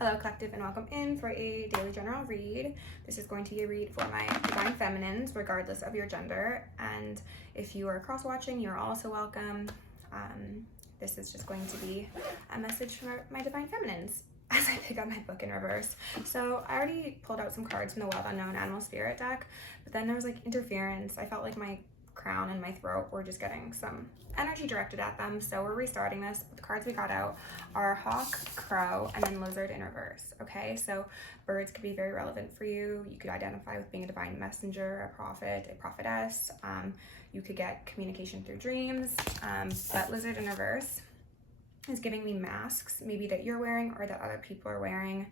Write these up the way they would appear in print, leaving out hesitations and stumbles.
Hello collective and welcome in for a daily general read. This is going to be a read for my divine feminines regardless of your gender, and if you are cross watching, you're also welcome. This is just going to be a message for my divine feminines as I pick up my book in reverse. So I already pulled out some cards from the Wild Unknown Animal Spirit deck, but then there was like interference. I felt like my crown and my throat were just getting some energy directed at them, so we're restarting this. The cards we got out are hawk, crow, and then lizard in reverse. Okay, so birds could be very relevant for you. You could identify with being a divine messenger, a prophet, a prophetess. You could get communication through dreams, but lizard in reverse is giving me masks, maybe that you're wearing or that other people are wearing.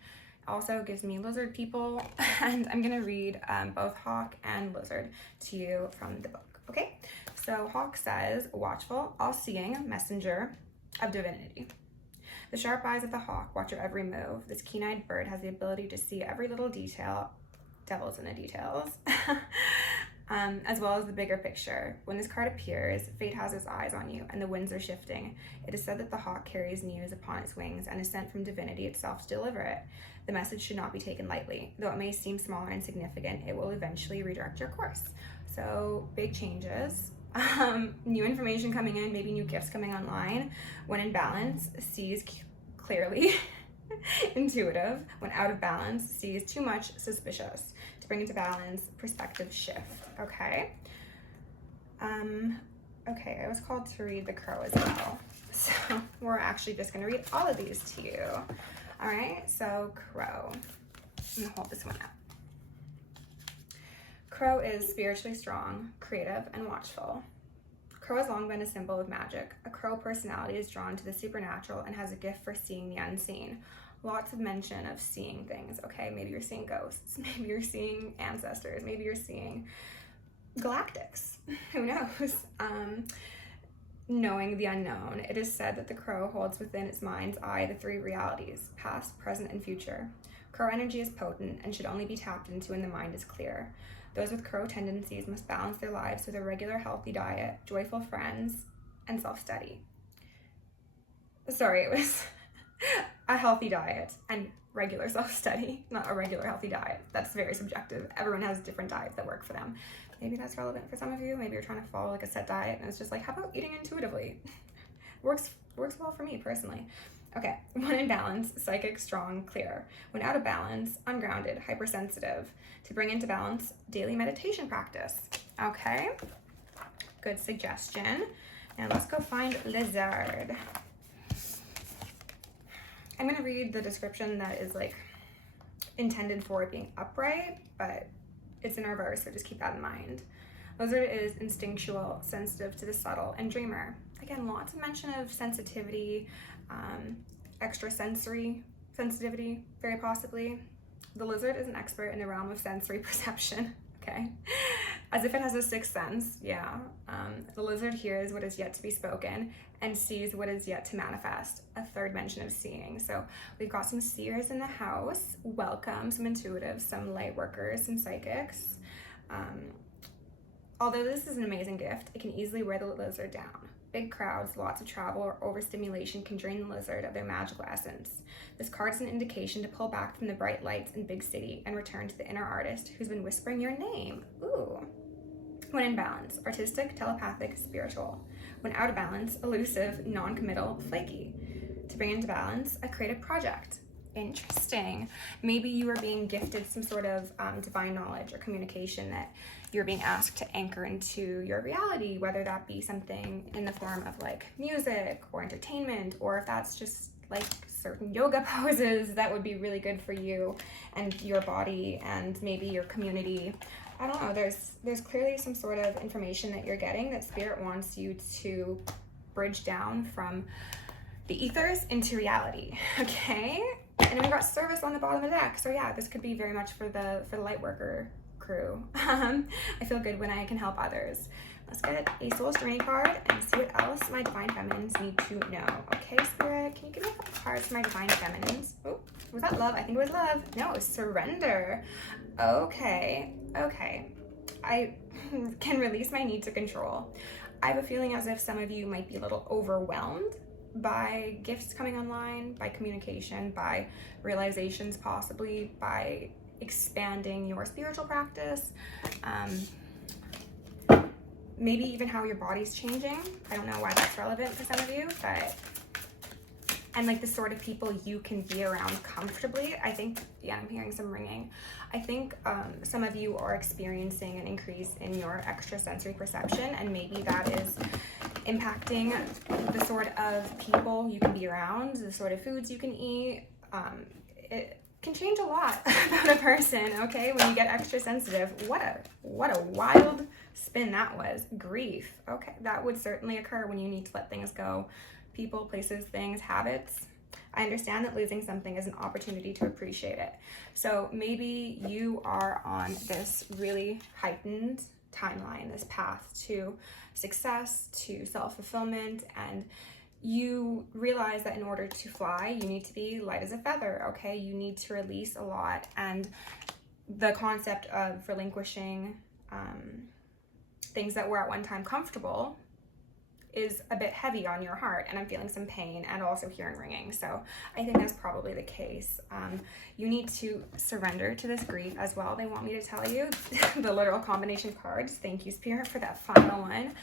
Also gives me lizard people, and I'm gonna read both hawk and lizard to you from the book. Okay, so hawk says, watchful, all-seeing messenger of divinity. The sharp eyes of the hawk watch your every move. This keen-eyed bird has the ability to see every little detail, devil's in the details, as well as the bigger picture. When this card appears, fate has its eyes on you and the winds are shifting. It is said that the hawk carries news upon its wings and is sent from divinity itself to deliver it. The message should not be taken lightly. Though it may seem small or insignificant, it will eventually redirect your course. So big changes, new information coming in, maybe new gifts coming online. When in balance, sees clearly, intuitive. When out of balance, sees too much, suspicious. To bring into balance, perspective shift, okay? Okay, I was called to read the crow as well. So we're actually just gonna read all of these to you. All right, so crow. I'm gonna hold this one up. Crow is spiritually strong, creative, and watchful. Crow has long been a symbol of magic. A crow personality is drawn to the supernatural and has a gift for seeing the unseen. Lots of mention of seeing things, okay? Maybe you're seeing ghosts, maybe you're seeing ancestors, maybe you're seeing galactics, who knows? Knowing the unknown. It is said that the crow holds within its mind's eye the three realities, past, present, and future. Crow energy is potent and should only be tapped into when the mind is clear. Those with crow tendencies must balance their lives with a regular healthy diet, joyful friends, and self-study. Sorry, it was a healthy diet and regular self-study, not a regular healthy diet. That's very subjective. Everyone has different diets that work for them. Maybe that's relevant for some of you. Maybe you're trying to follow like a set diet and it's just like, how about eating intuitively? Works well for me personally. Okay, when in balance, psychic, strong, clear. When out of balance, ungrounded, hypersensitive. To bring into balance, daily meditation practice. Okay, good suggestion. Now let's go find lizard. I'm gonna read the description that is like intended for it being upright, but it's in reverse, so just keep that in mind. Lizard is instinctual, sensitive to the subtle, and dreamer. Again, lots of mention of sensitivity, extrasensory sensitivity, very possibly. The lizard is an expert in the realm of sensory perception, okay? As if it has a sixth sense, yeah. The lizard hears what is yet to be spoken and sees what is yet to manifest, a third mention of seeing. So we've got some seers in the house, welcome, some intuitives, some light workers, some psychics. Although this is an amazing gift, it can easily wear the lizard down. Big crowds, lots of travel, or overstimulation can drain the lizard of their magical essence. This card is an indication to pull back from the bright lights and big city and return to the inner artist who's been whispering your name. Ooh. When in balance, artistic, telepathic, spiritual. When out of balance, elusive, non-committal, flaky. To bring into balance, a creative project. Interesting. Maybe you are being gifted some sort of divine knowledge or communication that you're being asked to anchor into your reality, whether that be something in the form of like music or entertainment, or if that's just like certain yoga poses that would be really good for you and your body and maybe your community. I don't know, there's clearly some sort of information that you're getting that spirit wants you to bridge down from the ethers into reality, okay? And then we got service on the bottom of the deck. So yeah, this could be very much for the light worker crew. I feel good when I can help others. Let's get a soul journey card and see what else my divine feminines need to know. Okay, spirit, can you give me a couple cards for my divine feminines? Oh, was that love? I think it was love. No, it was surrender. Okay. I can release my need to control. I have a feeling as if some of you might be a little overwhelmed by gifts coming online, by communication, by realizations, possibly by expanding your spiritual practice, maybe even how your body's changing. I don't know why that's relevant for some of you, but, and like the sort of people you can be around comfortably. I think, yeah, I'm hearing some ringing. I think some of you are experiencing an increase in your extrasensory perception, and maybe that is impacting the sort of people you can be around, the sort of foods you can eat. It can change a lot about a person, okay, when you get extra sensitive. What a wild spin that was. Grief. Okay, that would certainly occur when you need to let things go. People, places, things, habits. I understand that losing something is an opportunity to appreciate it. So maybe you are on this really heightened timeline, this path to success, to self-fulfillment, and you realize that in order to fly, you need to be light as a feather, okay? You need to release a lot, and the concept of relinquishing things that were at one time comfortable is a bit heavy on your heart, and I'm feeling some pain and also hearing ringing. So I think that's probably the case. You need to surrender to this grief as well. They want me to tell you the literal combination of cards. Thank you, Spirit, for that final one.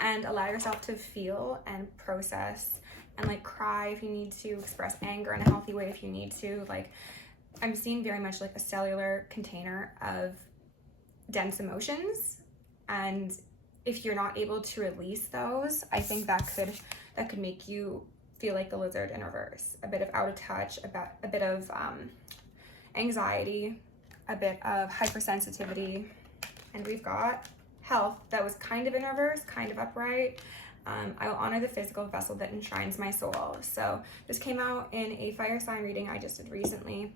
And allow yourself to feel and process and like cry if you need to, express anger in a healthy way if you need to. Like, I'm seeing very much like a cellular container of dense emotions, and if you're not able to release those, I think that could make you feel like the lizard in reverse. A bit of out of touch, a bit of anxiety, a bit of hypersensitivity, and we've got health that was kind of in reverse, kind of upright. I will honor the physical vessel that enshrines my soul. So this came out in a fire sign reading I just did recently,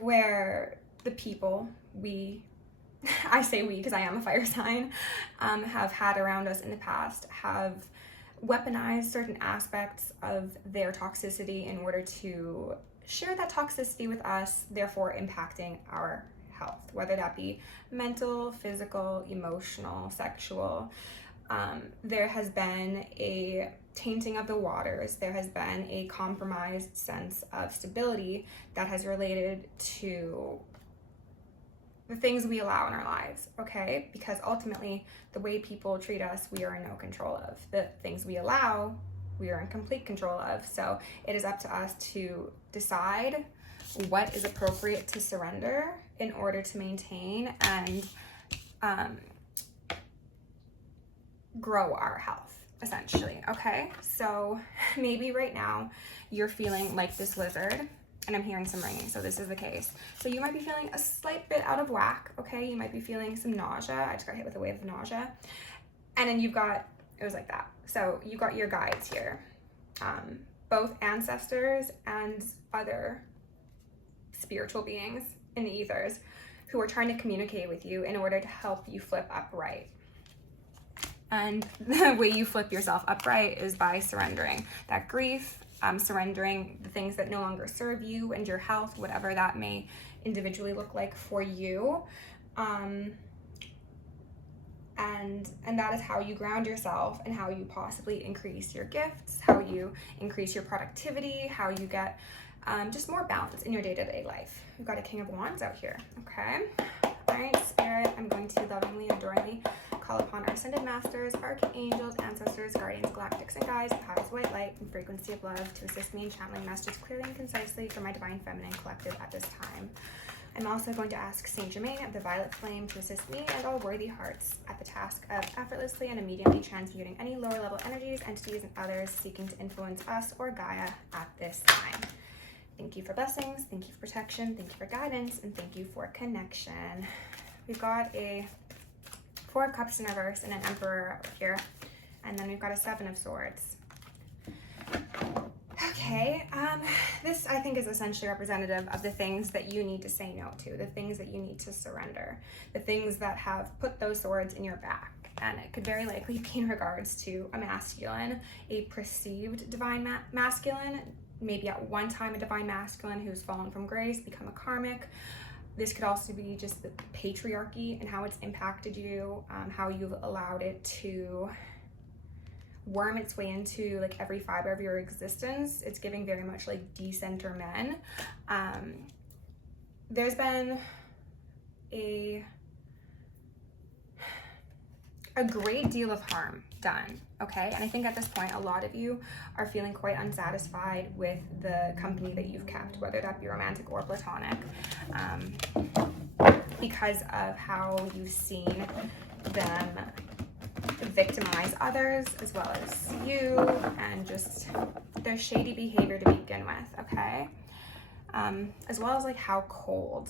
where the people I say we because I am a fire sign, have had around us in the past have weaponized certain aspects of their toxicity in order to share that toxicity with us, therefore impacting our health, whether that be mental, physical, emotional, sexual. There has been a tainting of the waters. There has been a compromised sense of stability that has related to the things we allow in our lives, okay? Because ultimately, the way people treat us, we are in no control of. The things we allow, we are in complete control of. So it is up to us to decide what is appropriate to surrender in order to maintain and grow our health, essentially, okay? So maybe right now you're feeling like this lizard, and I'm hearing some ringing, so this is the case. So you might be feeling a slight bit out of whack, okay? You might be feeling some nausea. I just got hit with a wave of nausea. And then you've got, it was like that. So you got your guides here, both ancestors and other spiritual beings in the ethers who are trying to communicate with you in order to help you flip upright. And the way you flip yourself upright is by surrendering that grief, surrendering the things that no longer serve you and your health, whatever that may individually look like for you. And that is how you ground yourself and how you possibly increase your gifts, how you increase your productivity, how you get just more balance in your day-to-day life. We've got a King of Wands out here, okay? All right, Spirit, I'm going to lovingly, adoringly call upon our ascended masters, archangels, ancestors, guardians, galactics, and guides, the highest white light and frequency of love to assist me in channeling messages clearly and concisely for my divine feminine collective at this time. I'm also going to ask Saint Germain of the Violet Flame to assist me and all worthy hearts at the task of effortlessly and immediately transmuting any lower level energies, entities, and others seeking to influence us or Gaia at this time. Thank you for blessings, thank you for protection, thank you for guidance, and thank you for connection. We've got a Four of Cups in reverse and an Emperor over here, and then we've got a Seven of Swords. Okay, this I think is essentially representative of the things that you need to say no to, the things that you need to surrender, the things that have put those swords in your back. And it could very likely be in regards to a masculine, a perceived divine masculine, maybe at one time a divine masculine who's fallen from grace, become a karmic. This could also be just the patriarchy and how it's impacted you, how you've allowed it to worm its way into like every fiber of your existence. It's giving very much like decenter men. There's been a great deal of harm done, okay? And I think at this point, a lot of you are feeling quite unsatisfied with the company that you've kept, whether that be romantic or platonic, because of how you've seen them victimize others as well as you, and just their shady behavior to begin with, okay? As well as like how cold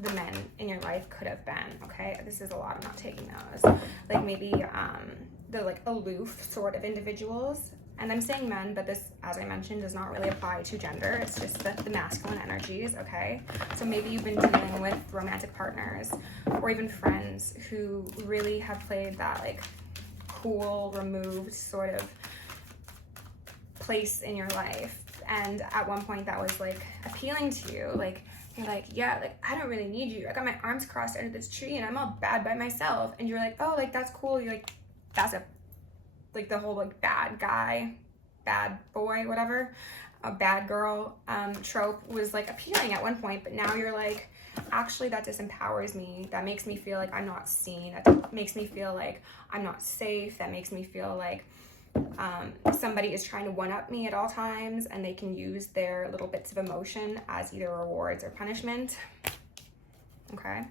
the men in your life could have been, okay? This is a lot, I'm not taking those. Like maybe the like aloof sort of individuals. And I'm saying men, but this, as I mentioned, does not really apply to gender. It's just the masculine energies, okay? So maybe you've been dealing with romantic partners or even friends who really have played that like cool, removed sort of place in your life. And at one point that was like appealing to you, like, you're like, yeah, like, I don't really need you. I got my arms crossed under this tree and I'm all bad by myself. And you're like, oh, like, that's cool. You're like, that's a, like, the whole, like, bad guy, bad boy, whatever, a bad girl trope was, like, appealing at one point. But now you're like, actually, that disempowers me. That makes me feel like I'm not seen. That makes me feel like I'm not safe. That makes me feel like somebody is trying to one-up me at all times, and they can use their little bits of emotion as either rewards or punishment. Okay,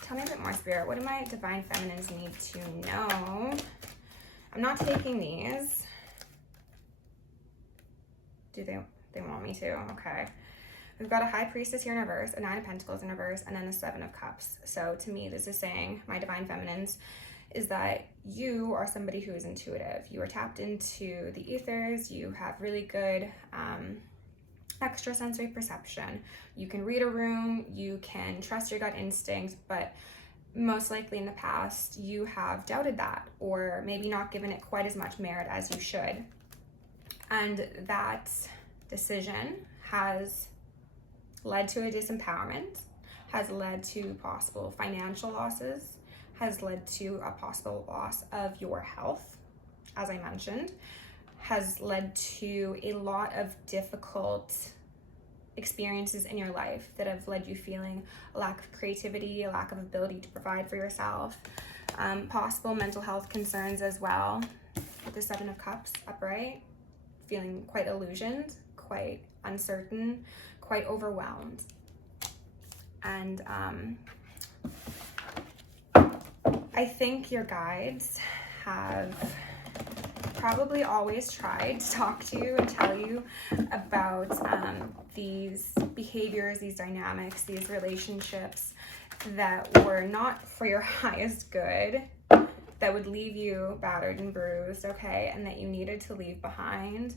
tell me a bit more, Spirit. What do my divine feminines need to know? I'm not taking these. Do they want me to? Okay. We've got a High Priestess here in reverse, a Nine of Pentacles in reverse, and then a Seven of Cups. So to me, this is saying, my divine feminines, is that you are somebody who is intuitive. You are tapped into the ethers. You have really good extrasensory perception. You can read a room. You can trust your gut instinct, but most likely in the past, you have doubted that, or maybe not given it quite as much merit as you should. And that decision has led to a disempowerment, has led to possible financial losses, has led to a possible loss of your health, as I mentioned, has led to a lot of difficult experiences in your life that have led you feeling a lack of creativity, a lack of ability to provide for yourself, possible mental health concerns as well, with the Seven of Cups upright, feeling quite illusioned, quite uncertain, quite overwhelmed. And I think your guides have probably always tried to talk to you and tell you about these behaviors, these dynamics, these relationships that were not for your highest good, that would leave you battered and bruised, okay, and that you needed to leave behind,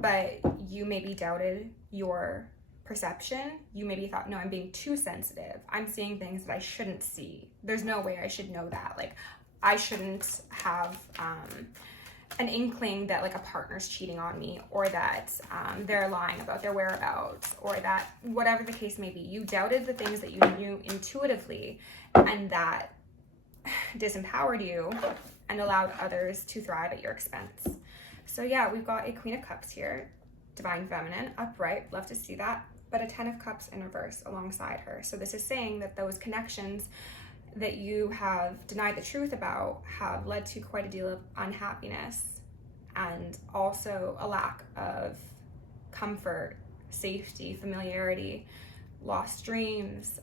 but you maybe doubted your perception. You maybe thought, no, I'm being too sensitive. I'm seeing things that I shouldn't see. There's no way I should know that. Like, I shouldn't have an inkling that like a partner's cheating on me, or that they're lying about their whereabouts, or that whatever the case may be. You doubted the things that you knew intuitively, and that disempowered you and allowed others to thrive at your expense. So yeah, we've got a Queen of Cups here, divine feminine, upright, love to see that, but a Ten of Cups in reverse alongside her. So this is saying that those connections that you have denied the truth about have led to quite a deal of unhappiness, and also a lack of comfort, safety, familiarity, lost dreams.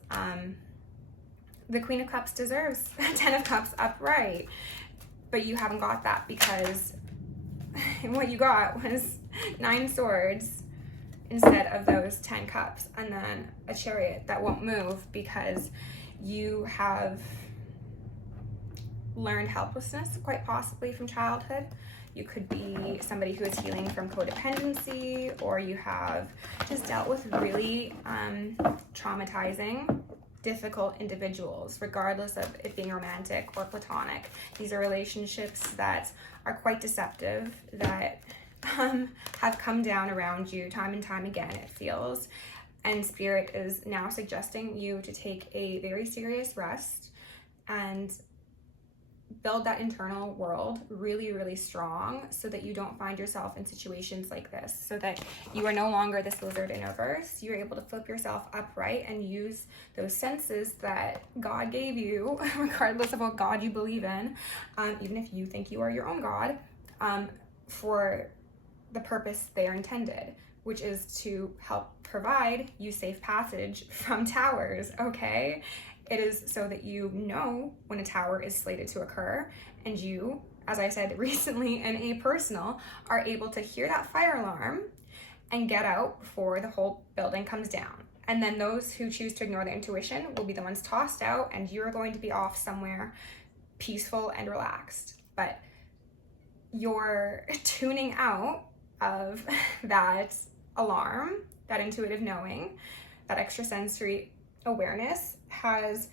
The Queen of Cups deserves a Ten of Cups upright, but you haven't got that because what you got was 9 swords instead of those 10 cups, and then a Chariot that won't move because you have learned helplessness, quite possibly from childhood. You could be somebody who is healing from codependency, or you have just dealt with really traumatizing, difficult individuals, regardless of it being romantic or platonic. These are relationships that are quite deceptive, that have come down around you time and time again, it feels. And Spirit is now suggesting you to take a very serious rest and build that internal world really, really strong so that you don't find yourself in situations like this, so that you are no longer this lizard in reverse. You're able to flip yourself upright and use those senses that God gave you, regardless of what God you believe in, even if you think you are your own God, for the purpose they are intended, which is to help provide you safe passage from towers, okay? It is so that you know when a tower is slated to occur, and you, as I said recently in a personal, are able to hear that fire alarm and get out before the whole building comes down. And then those who choose to ignore their intuition will be the ones tossed out, and you are going to be off somewhere peaceful and relaxed. But your tuning out of that alarm, that intuitive knowing, that extrasensory awareness has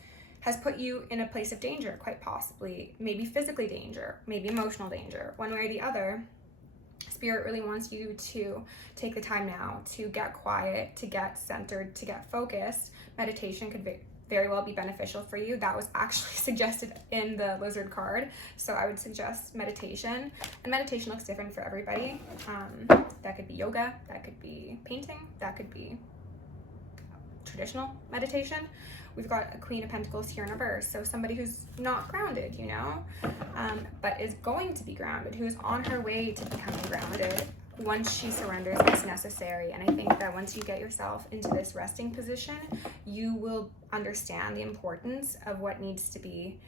put you in a place of danger, quite possibly, maybe physically danger, maybe emotional danger, one way or the other. Spirit really wants you to take the time now to get quiet, to get centered, to get focused. Meditation could very well be beneficial for you. That was actually suggested in the lizard card, so I would suggest meditation. And meditation looks different for everybody. That could be yoga, that could be painting, that could be traditional meditation. We've got a Queen of Pentacles here in reverse, so somebody who's not grounded, you know, but is going to be grounded, who's on her way to becoming grounded once she surrenders what's necessary. And I think that once you get yourself into this resting position, you will understand the importance of what needs to be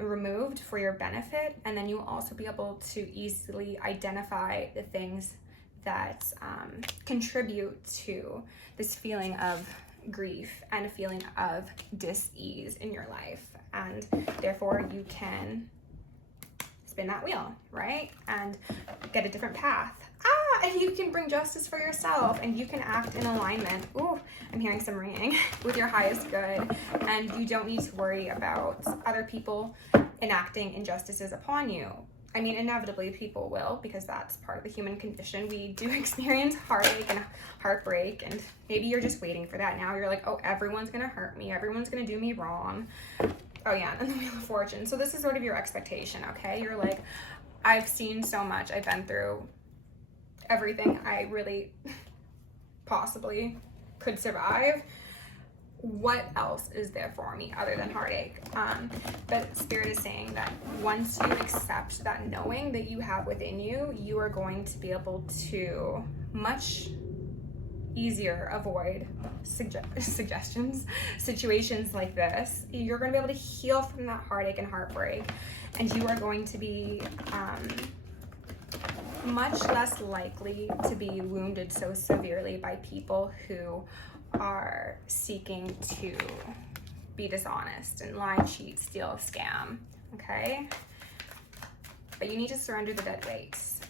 removed for your benefit, and then you'll also be able to easily identify the things that contribute to this feeling of grief and a feeling of dis-ease in your life, and therefore you can spin that wheel, right, and get a different path. And you can bring justice for yourself, and you can act in alignment. Ooh, I'm hearing some ringing with your highest good, and you don't need to worry about other people enacting injustices upon you. I mean, inevitably people will, because that's part of the human condition. We do experience heartache and heartbreak, and maybe you're just waiting for that now. You're like, oh, everyone's gonna hurt me, everyone's gonna do me wrong. Oh yeah, and the Wheel of Fortune. So this is sort of your expectation, okay? You're like, I've seen so much, I've been through everything I really possibly could survive. What else is there for me other than heartache? But Spirit is saying that once you accept that knowing that you have within you, you are going to be able to much easier avoid situations like this. You're going to be able to heal from that heartache and heartbreak, and you are going to be much less likely to be wounded so severely by people who are seeking to be dishonest and lie, cheat, steal, scam, okay? But you need to surrender the dead weights.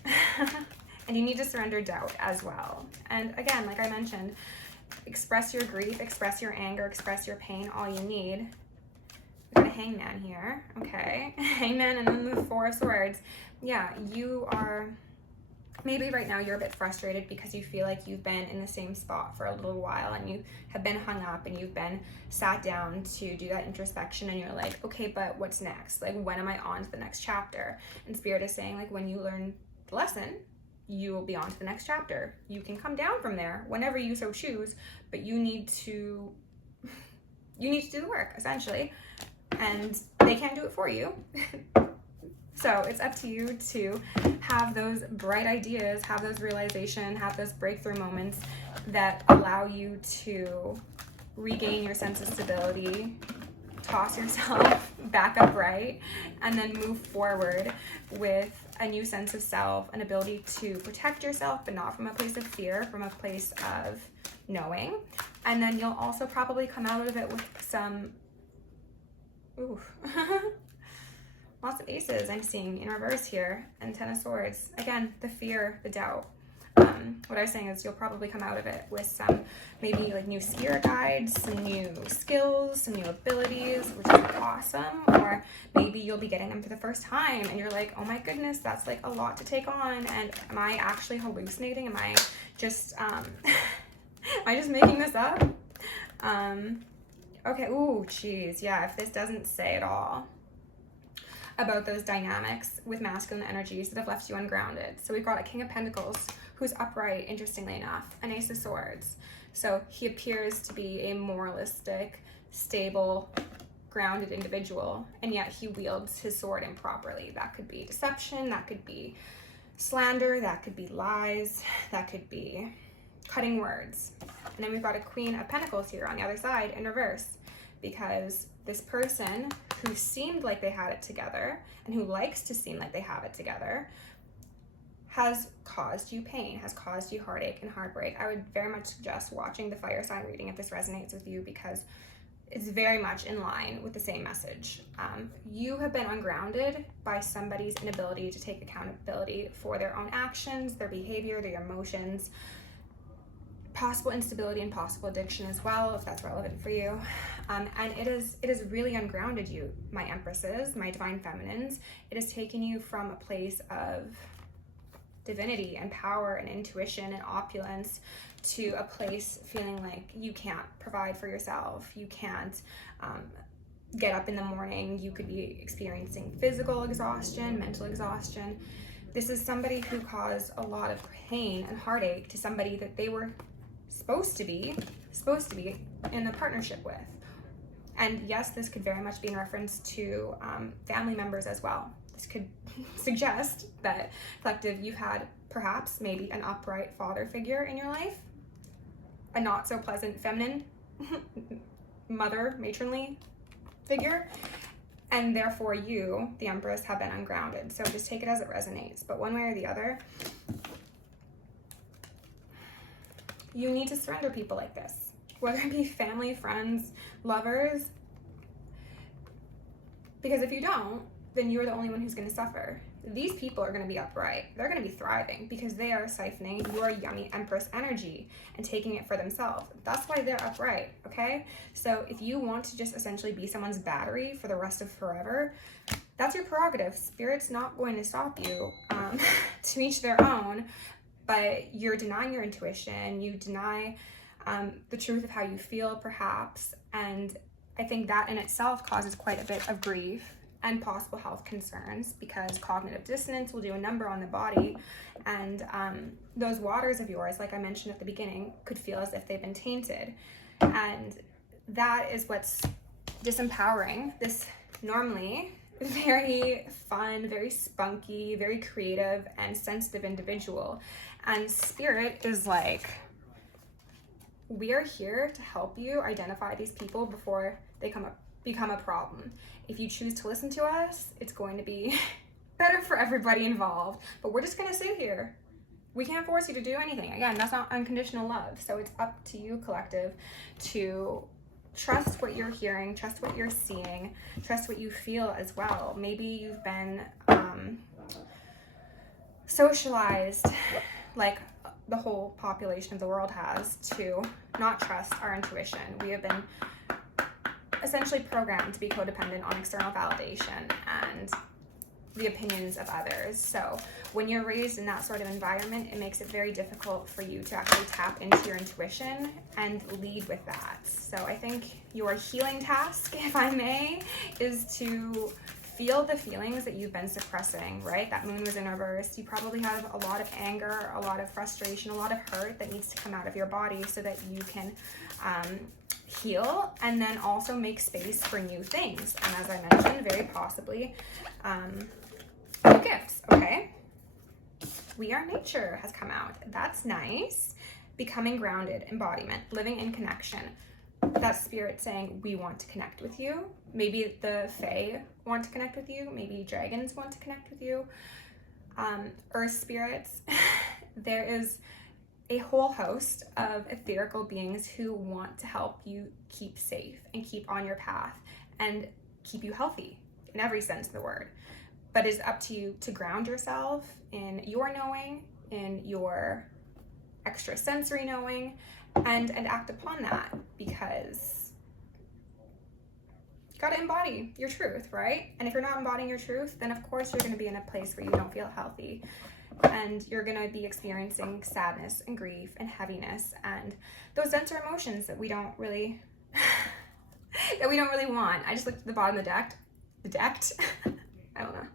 And you need to surrender doubt as well. And again, like I mentioned, express your grief, express your anger, express your pain, all you need. We've got a Hangman here, okay? Hangman, and then the Four of Swords. Yeah, you are... Maybe right now you're a bit frustrated because you feel like you've been in the same spot for a little while, and you have been hung up, and you've been sat down to do that introspection, and you're like, okay, but what's next? Like, when am I on to the next chapter? And Spirit is saying, like, when you learn the lesson, you will be on to the next chapter. You can come down from there whenever you so choose, but you need to do the work, essentially, and they can't do it for you. So it's up to you to have those bright ideas, have those realizations, have those breakthrough moments that allow you to regain your sense of stability, toss yourself back upright, and then move forward with a new sense of self, an ability to protect yourself, but not from a place of fear, from a place of knowing. And then you'll also probably come out of it with some, ooh, lots of aces I'm seeing in reverse here, and Ten of Swords. Again, the fear, the doubt. What I was saying is you'll probably come out of it with some maybe like new spirit guides, some new skills, some new abilities, which is awesome. Or maybe you'll be getting them for the first time and you're like, oh my goodness, that's like a lot to take on. And am I actually hallucinating? Am I just making this up? Okay, ooh, geez, yeah, if this doesn't say it all. about those dynamics with masculine energies that have left you ungrounded. So we've got a King of Pentacles who's upright, interestingly enough, an Ace of Swords. So he appears to be a moralistic, stable, grounded individual, and yet he wields his sword improperly. That could be deception, that could be slander, that could be lies, that could be cutting words. And then we've got a Queen of Pentacles here on the other side in reverse, because this person who seemed like they had it together and who likes to seem like they have it together has caused you pain, has caused you heartache and heartbreak. I would very much suggest watching the fire sign reading if this resonates with you, because it's very much in line with the same message. You have been ungrounded by somebody's inability to take accountability for their own actions, their behavior, their emotions, possible instability and possible addiction as well, if that's relevant for you. And it has really ungrounded you, my empresses, my divine feminines. It has taken you from a place of divinity and power and intuition and opulence to a place feeling like you can't provide for yourself, you can't get up in the morning, you could be experiencing physical exhaustion, mental exhaustion. This is somebody who caused a lot of pain and heartache to somebody that they were supposed to be in a partnership with. And yes, this could very much be in reference to family members as well. This could suggest that, collective, you've had perhaps maybe an upright father figure in your life, a not so pleasant feminine mother, matronly figure, and therefore you, the Empress, have been ungrounded. So just take it as it resonates. But one way or the other, you need to surrender people like this, whether it be family, friends, lovers, because if you don't, then you're the only one who's going to suffer. These people are going to be upright. They're going to be thriving because they are siphoning your yummy Empress energy and taking it for themselves. That's why they're upright, okay? So if you want to just essentially be someone's battery for the rest of forever, that's your prerogative. Spirit's not going to stop you to each their own, but you're denying your intuition. You deny the truth of how you feel, perhaps, and I think that in itself causes quite a bit of grief and possible health concerns, because cognitive dissonance will do a number on the body, and those waters of yours, like I mentioned at the beginning, could feel as if they've been tainted. And that is what's disempowering this normally very fun, very spunky, very creative and sensitive individual. And Spirit is like, we are here to help you identify these people before they become a problem. If you choose to listen to us, it's going to be better for everybody involved, but we're just going to sit here. We can't force you to do anything. Again, that's not unconditional love. So it's up to you, collective, to trust what you're hearing, trust what you're seeing, trust what you feel as well. Maybe you've been socialized, like the whole population of the world has, to not trust our intuition. We have been essentially programmed to be codependent on external validation and the opinions of others. So when you're raised in that sort of environment, it makes it very difficult for you to actually tap into your intuition and lead with that. So I think your healing task, if I may, is to feel the feelings that you've been suppressing, right? That moon was in reverse. You probably have a lot of anger, a lot of frustration, a lot of hurt that needs to come out of your body so that you can heal and then also make space for new things. And as I mentioned, very possibly new gifts, okay? We Are Nature has come out. That's nice. Becoming grounded, embodiment, living in connection. That's Spirit saying, we want to connect with you. Maybe the Fae want to connect with you. Maybe dragons want to connect with you. Earth spirits. There is a whole host of etherical beings who want to help you keep safe and keep on your path and keep you healthy in every sense of the word. But it's up to you to ground yourself in your knowing, in your extrasensory knowing, and act upon that, because you gotta embody your truth, right? And if you're not embodying your truth, then of course you're gonna be in a place where you don't feel healthy, and you're gonna be experiencing sadness and grief and heaviness and those denser emotions that we don't really want. I just looked at the bottom of the deck. I don't know.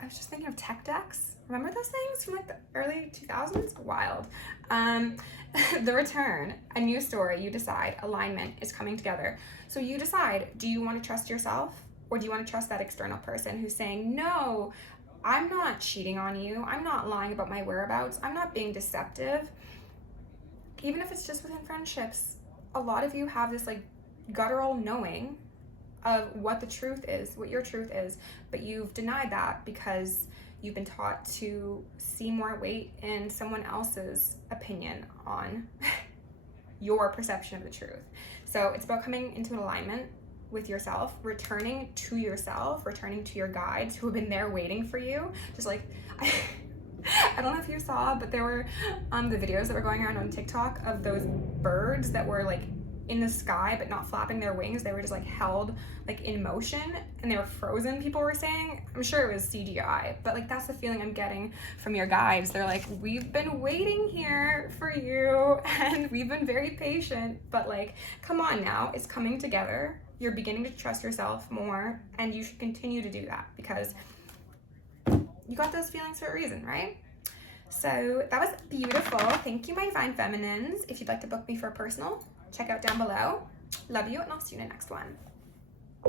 I was just thinking of tech decks. Remember those things from like the early 2000s? Wild. The return, a new story, you decide, alignment is coming together. So you decide, do you want to trust yourself, or do you want to trust that external person who's saying, no, I'm not cheating on you. I'm not lying about my whereabouts. I'm not being deceptive. Even if it's just within friendships, a lot of you have this like guttural knowing of what the truth is, what your truth is, but you've denied that because you've been taught to see more weight in someone else's opinion on your perception of the truth. So it's about coming into an alignment with yourself, returning to yourself, returning to your guides who have been there waiting for you. Just like, I don't know if you saw, but there were the videos that were going around on TikTok of those birds that were like in the sky but not flapping their wings. They were just like held like in motion and they were frozen, people were saying. I'm sure it was CGI, but like that's the feeling I'm getting from your guides. They're like, we've been waiting here for you and we've been very patient, but like, come on now, it's coming together. You're beginning to trust yourself more, and you should continue to do that because you got those feelings for a reason, right? So that was beautiful. Thank you, my divine feminines. If you'd like to book me for a personal, check out down below. Love you, and I'll see you in the next one.